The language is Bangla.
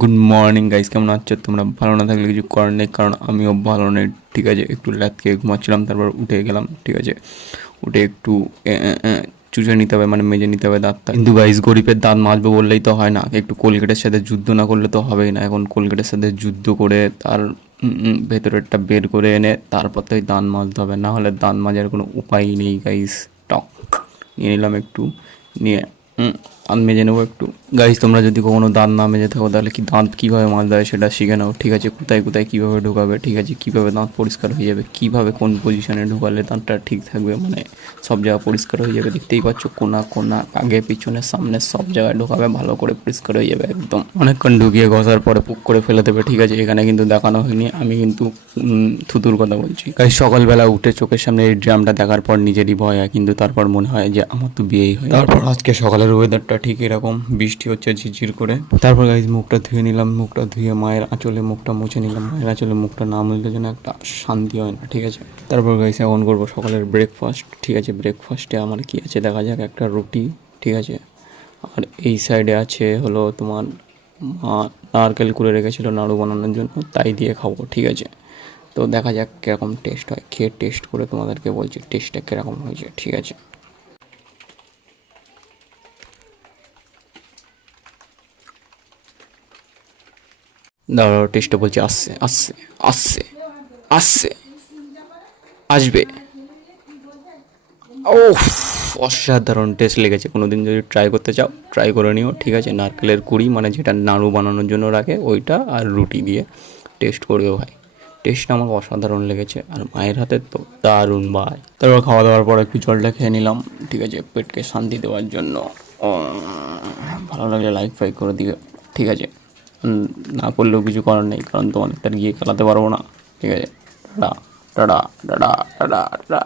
গুড মর্নিং গাইস, কেমন আছো তোমরা? ভালো না থাকলে কিছু করার নেই, কারণ আমিও ভালো নেই। ঠিক আছে, একটু রাত খেয়ে ঘুমাচ্ছিলাম, তারপর উঠে গেলাম। ঠিক আছে, উঠে একটু চুষে নিতে হবে, মানে মেজে নিতে হবে দাঁতটা। কিন্তু গাইস, গরিবের দাঁত মাজবো বললেই তো হয় না, একটু কোলগেটের সাথে যুদ্ধ না করলে তো হবেই না। এখন কোলগেটের সাথে যুদ্ধ করে তার ভেতরেরটা বের করে এনে তারপর তো দাঁত মাজতে হবে, না হলে দাঁত মাজার কোনো উপায়ই নেই গাইস। টক নিয়ে নিলাম একটু, নিয়ে দাঁত মেজে নেবো একটু। গাইস, তোমরা যদি কখনো দাঁত না মেজে থাকো তাহলে কি দাঁত কীভাবে মাজতে হয় সেটা শিখে নাও। ঠিক আছে, কোথায় কোথায় কীভাবে ঢোকাবে, ঠিক আছে, কীভাবে দাঁত পরিষ্কার হয়ে যাবে, কীভাবে কোন পজিশনে ঢোকালে দাঁতটা ঠিক থাকবে, মানে সব জায়গা পরিষ্কার হয়ে যাবে। দেখতেই পাচ্ছ, কোনা কোনা আগে পিছনে সামনে সব জায়গায় ঢোকাবে, ভালো করে পরিষ্কার হয়ে যাবে একদম। অনেকক্ষণ ঢুকিয়ে ঘষার পরে পুক করে ফেলে দেবে। ঠিক আছে, এখানে কিন্তু দেখানো হয়নি, আমি কিন্তু থুতুর কথা বলছি। গাইস, সকালবেলা উঠে চোখের সামনে এই ড্রামটা দেখার পর নিজেরই ভয় হয়, কিন্তু তারপর মনে হয় যে আমার তো বিয়েই হয়। তারপর আজকে সকালের ওয়েদারটা ঠিক এরকম, বৃষ্টি হচ্ছে ঝিরঝির করে। তারপর গাইস মুখটা ধুয়ে নিলাম, মুখটা ধুয়ে মায়ের আঁচলে মুখটা মুছে নিলাম। মায়ের আঁচলে মুখটা না মুছলে যেন একটা শান্তি হয় না। ঠিক আছে, তারপর গাইস এখন করবো সকালের ব্রেকফাস্ট। ঠিক আছে, ব্রেকফাস্টে আমার কি আছে দেখা যাক। একটা রুটি, ঠিক আছে, আর এই সাইডে আছে হলো তোমার মা নারকেল কুড়ে রেখেছিলো নাড়ু বানানোর জন্য, তাই দিয়ে খাবো। ঠিক আছে, তো দেখা যাক কীরকম টেস্ট হয়, খেয়ে টেস্ট করে তোমাদেরকে বলছি টেস্টটা কীরকম হয়েছে। ঠিক আছে, দাঁড়াও, টেস্টটা বলছি, আসছে আসছে আসছে আসছে, আসবে। ও, অসাধারণ টেস্ট লেগেছে। কোনো দিন যদি ট্রাই করতে চাও ট্রাই করে নিও। ঠিক আছে, নারকেলের কুড়ি মানে যেটা নাড়ু বানানোর জন্য রাখে ওইটা, আর রুটি দিয়ে টেস্ট করবে ভাই। টেস্টটা আমার অসাধারণ লেগেছে, আর মায়ের হাতের তো দারুণ ভাই। তারপর খাওয়া দাওয়ার পর একটু জলটা খেয়ে নিলাম। ঠিক আছে, পেটকে শান্তি দেওয়ার জন্য। ভালো লাগলে লাইক ফাইক করে দিবে। ঠিক আছে, না করলেও কিছু করার নেই, কারণ তোমাদের গিয়ে খেলাতে পারবো না। ঠিক আছে, tata tata tata tata tata.